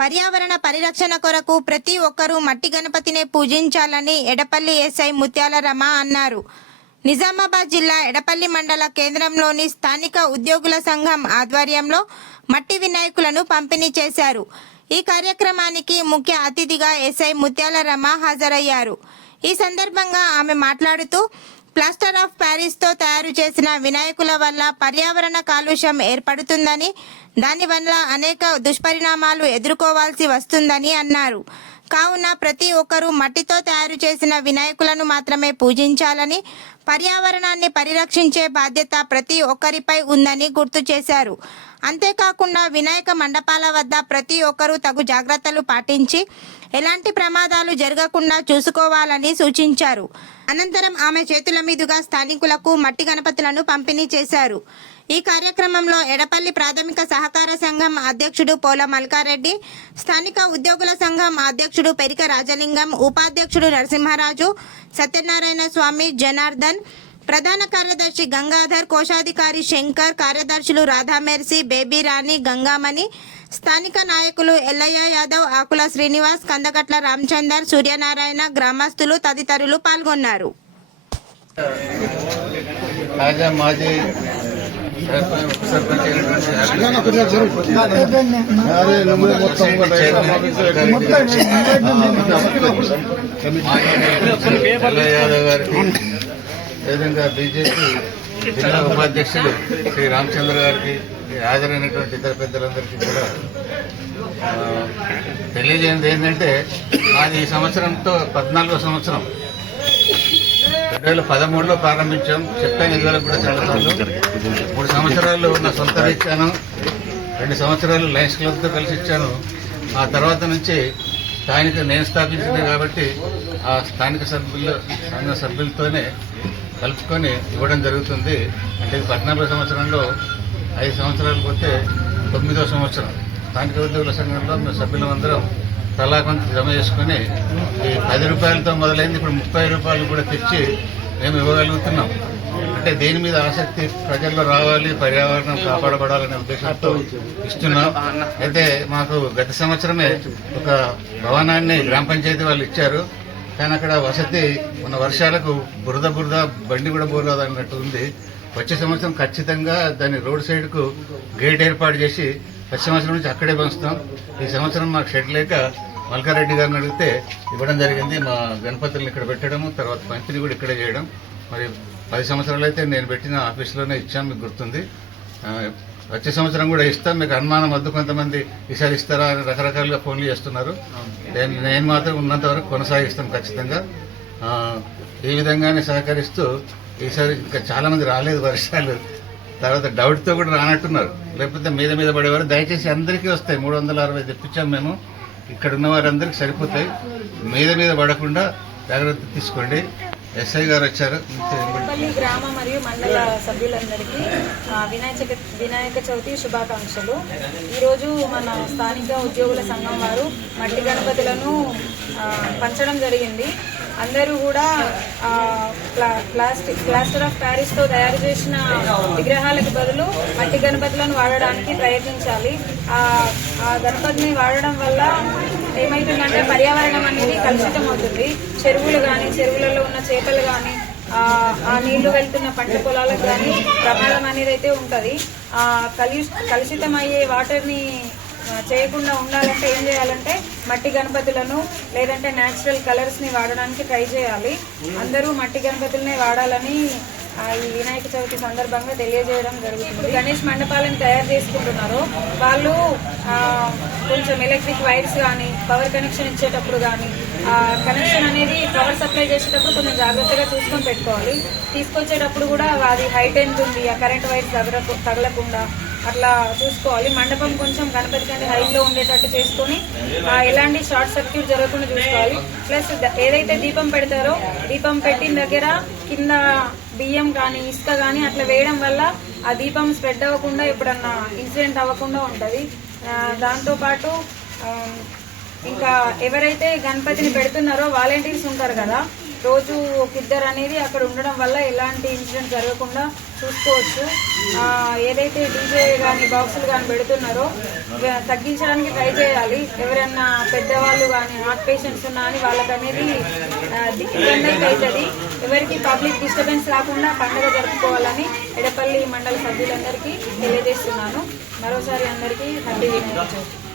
పర్యావరణ పరిరక్షణ కొరకు ప్రతి ఒక్కరూ మట్టి గణపతినే పూజించాలని ఎడపల్లి ఎస్ఐ ముత్యాల రమ అన్నారు. నిజామాబాద్ జిల్లా ఎడపల్లి మండల కేంద్రంలోని స్థానిక ఉద్యోగుల సంఘం ఆధ్వర్యంలో మట్టి వినాయకులను పంపిణీ చేశారు. ఈ కార్యక్రమానికి ముఖ్య అతిథిగా ఎస్ఐ ముత్యాల రమ హాజరయ్యారు. ఈ సందర్భంగా ఆమె మాట్లాడుతూ ప్లాస్టర్ ఆఫ్ ప్యారిస్తో తయారు చేసిన వినాయకుల వల్ల పర్యావరణ కాలుష్యం ఏర్పడుతుందని దానివల్ల అనేక దుష్పరిణామాలు ఎదుర్కోవాల్సి వస్తుందని అన్నారు. కావున ప్రతి ఒక్కరూ మట్టితో తయారు చేసిన వినాయకులను మాత్రమే పూజించాలని పర్యావరణాన్ని పరిరక్షించే బాధ్యత ప్రతి ఒక్కరిపై ఉందని గుర్తు చేశారు. అంతేకాకుండా వినాయక మండపాల వద్ద ప్రతి ఒక్కరూ తగు జాగ్రత్తలు పాటించి ఎలాంటి ప్రమాదాలు జరగకుండా చూసుకోవాలని సూచించారు. అనంతరం ఆమె చేతుల మీదుగా స్థానికులకు మట్టి గణపతులను పంపిణీ చేశారు. ఈ కార్యక్రమంలో ఎడపల్లి ప్రాథమిక సహకార సంఘం అధ్యక్షుడు పోల మల్కారెడ్డి స్థానిక ఉద్యోగుల సంఘం అధ్యక్షుడు పెరిక రాజలింగం ఉపాధ్యక్షుడు నరసింహరాజు సత్యనారాయణ స్వామి జనార్దన్ ప్రధాన కార్యదర్శి గంగాధర్ కోశాధికారి శంకర్ కార్యదర్శులు రాధామెర్సి బేబీ రాణి గంగామణి స్థానిక నాయకులు ఎల్లయ్య యాదవ్ ఆకుల శ్రీనివాస్ కందకట్ల రామచందర్ సూర్యనారాయణ గ్రామస్తులు తదితరులు పాల్గొన్నారు. సర్పంచ్ యాదవ్ గారికి అదేవిధంగా బీజేపీ జిల్లా ఉపాధ్యక్షులు శ్రీ రామచంద్ర గారికి హాజరైనటువంటి ఇతర పెద్దలందరికీ కూడా ఆ, తెలియజేయండి ఏంటంటే మాది ఈ సంవత్సరంతో పద్నాలుగో సంవత్సరం. రెండు వేల పదమూడులో ప్రారంభించాం. చెప్పాను ఇదివరకు కూడా చాలా మూడు సంవత్సరాలు నా సొంత ఇచ్చాను రెండు సంవత్సరాలు లయన్స్ క్లబ్తో కలిసి ఇచ్చాను ఆ తర్వాత నుంచి స్థానిక నేను స్థాపించింది కాబట్టి ఆ స్థానిక సభ్యులు సంఘ సభ్యులతోనే కలుపుకొని ఇవ్వడం జరుగుతుంది. అంటే ఇది పద్నాలుగో సంవత్సరంలో ఐదు సంవత్సరాలు పోతే తొమ్మిదో సంవత్సరం. స్థానిక ఉద్యోగుల సంఘంలో మేము సభ్యులందరం తలా కొంత జమ చేసుకుని ఈ పది రూపాయలతో మొదలైంది. ఇప్పుడు ముప్పై రూపాయలు కూడా తెచ్చి మేము ఇవ్వగలుగుతున్నాం. అంటే దేని మీద ఆసక్తి ప్రజల్లో రావాలి పర్యావరణం కాపాడబడాలనే ఉద్దేశంతో ఇస్తున్నాం. అయితే మాకు గత సంవత్సరమే ఒక భవనాన్ని గ్రామ పంచాయతీ వాళ్ళు ఇచ్చారు. కానీ అక్కడ వసతి మన వర్షాలకు బురద బురద బండి కూడా బోరదు అన్నట్టు ఉంది. వచ్చే సంవత్సరం ఖచ్చితంగా దాని రోడ్ సైడ్కు గేట్ ఏర్పాటు చేసి వచ్చే సంవత్సరం నుంచి అక్కడే పంచుతాం. ఈ సంవత్సరం మాకు షెడ్ లేక మల్కారెడ్డి గారిని అడిగితే ఇవ్వడం జరిగింది. మా గణపతులను ఇక్కడ పెట్టడము తర్వాత పంపిణీ కూడా ఇక్కడే చేయడం. మరి పది సంవత్సరాలు అయితే నేను పెట్టిన ఆఫీసులోనే ఇచ్చాం మీకు గుర్తుంది. వచ్చే సంవత్సరం కూడా ఇస్తాం మీకు అనుమానం వద్దు కొంతమంది ఈసారి ఇస్తారా అని రకరకాలుగా ఫోన్లు చేస్తున్నారు. నేను నేను మాత్రం ఉన్నంత వరకు కొనసాగిస్తాం ఖచ్చితంగా. ఈ విధంగానే సహకరిస్తూ ఈసారి ఇంకా చాలా మంది రాలేదు వర్షాలు. తర్వాత డౌట్తో కూడా రానట్టున్నారు. లేకపోతే మీద మీద పడేవారు. దయచేసి అందరికీ వస్తాయి. మూడు వందల అరవై తెప్పించాం మేము. ఇక్కడ ఉన్న వారందరికీ సరిపోతాయి. మీద మీద పడకుండా జాగ్రత్త తీసుకోండి. ఎస్ఐ గారు వచ్చారు. గ్రామ మరియు మండల సభ్యులందరికీ వినాయక చవితి వినాయక చవితి శుభాకాంక్షలు. ఈరోజు మన స్థానిక ఉద్యోగుల సంఘం వారు మట్టి గణపతులను పంచడం జరిగింది. అందరూ కూడా ప్లా- ప్లాస్టిక్ ప్లాస్టర్ ఆఫ్ ప్యారిస్తో తయారు చేసిన విగ్రహాలకు బదులు మట్టి గణపతులను వాడడానికి ప్రయత్నించాలి. ఆ గణపతిని వాడడం వల్ల ఏమైతుందంటే పర్యావరణం అనేది కలుషితం అవుతుంది. చెరువులు కానీ చెరువులలో ఉన్న చేపలు కానీ ఆ నీళ్ళు వెళ్తున్న పంట పొలాలకు కానీ ప్రమాదం అనేది అయితే ఉంటుంది. ఆ కలు కలుషితం అయ్యే వాటర్ని చేయకుండా ఉండాలంటే ఏం చేయాలంటే మట్టి గణపతులను లేదంటే న్యాచురల్ కలర్స్ని వాడడానికి ట్రై చేయాలి. అందరూ మట్టి గణపతులనే వాడాలని ఈ వినాయక చవితి సందర్భంగా తెలియజేయడం జరుగుతుంది. ఇప్పుడు గణేష్ మండపాలను తయారు చేసుకుంటున్నారు. వాళ్ళు కొంచెం ఎలక్ట్రిక్ వైర్స్ కానీ పవర్ కనెక్షన్ ఇచ్చేటప్పుడు కానీ కనెక్షన్ అనేది పవర్ సప్లై చేసేటప్పుడు కొంచెం జాగ్రత్తగా చూసుకొని పెట్టుకోవాలి. తీసుకొచ్చేటప్పుడు కూడా అది హైట్ ఎంత ఉంది ఆ కరెంట్ వైర్స్ తగలకు తగలకుండా అట్లా చూసుకోవాలి. మండపం కొంచెం గణపతి కంటే హైట్లో ఉండేటట్టు చేసుకొని ఎలాంటి షార్ట్ సర్క్యూట్ జరగకుండా చూసుకోవాలి. ప్లస్ ఏదైతే దీపం పెడతారో దీపం పెట్టిన దగ్గర కింద బియ్యం కానీ ఇసుక కానీ అట్లా వేయడం వల్ల ఆ దీపం స్ప్రెడ్ అవ్వకుండా ఎప్పుడన్నా ఇన్సిడెంట్ అవ్వకుండా ఉంటుంది. దాంతోపాటు ఇంకా ఎవరైతే గణపతిని పెడుతున్నారో వాలంటీర్స్ ఉంటారు కదా రోజు ఒక ఇద్దరు అనేది అక్కడ ఉండడం వల్ల ఎలాంటి ఇన్సిడెంట్ జరగకుండా చూసుకోవచ్చు. ఏదైతే డీజే కానీ బాక్సులు కానీ పెడుతున్నారో తగ్గించడానికి ట్రై చేయాలి. ఎవరైనా పెద్దవాళ్ళు కానీ హార్ట్ పేషెంట్స్ ఉన్నా అని వాళ్ళకి అనేది ఇబ్బంది అవుతుంది ఎవరికి పబ్లిక్ డిస్టర్బెన్స్ రాకుండా పండుగ జరుపుకోవాలని ఎడపల్లి మండల సభ్యులందరికీ తెలియజేస్తున్నాను. మరోసారి అందరికీ హ్యాపీ వినాయక చవితి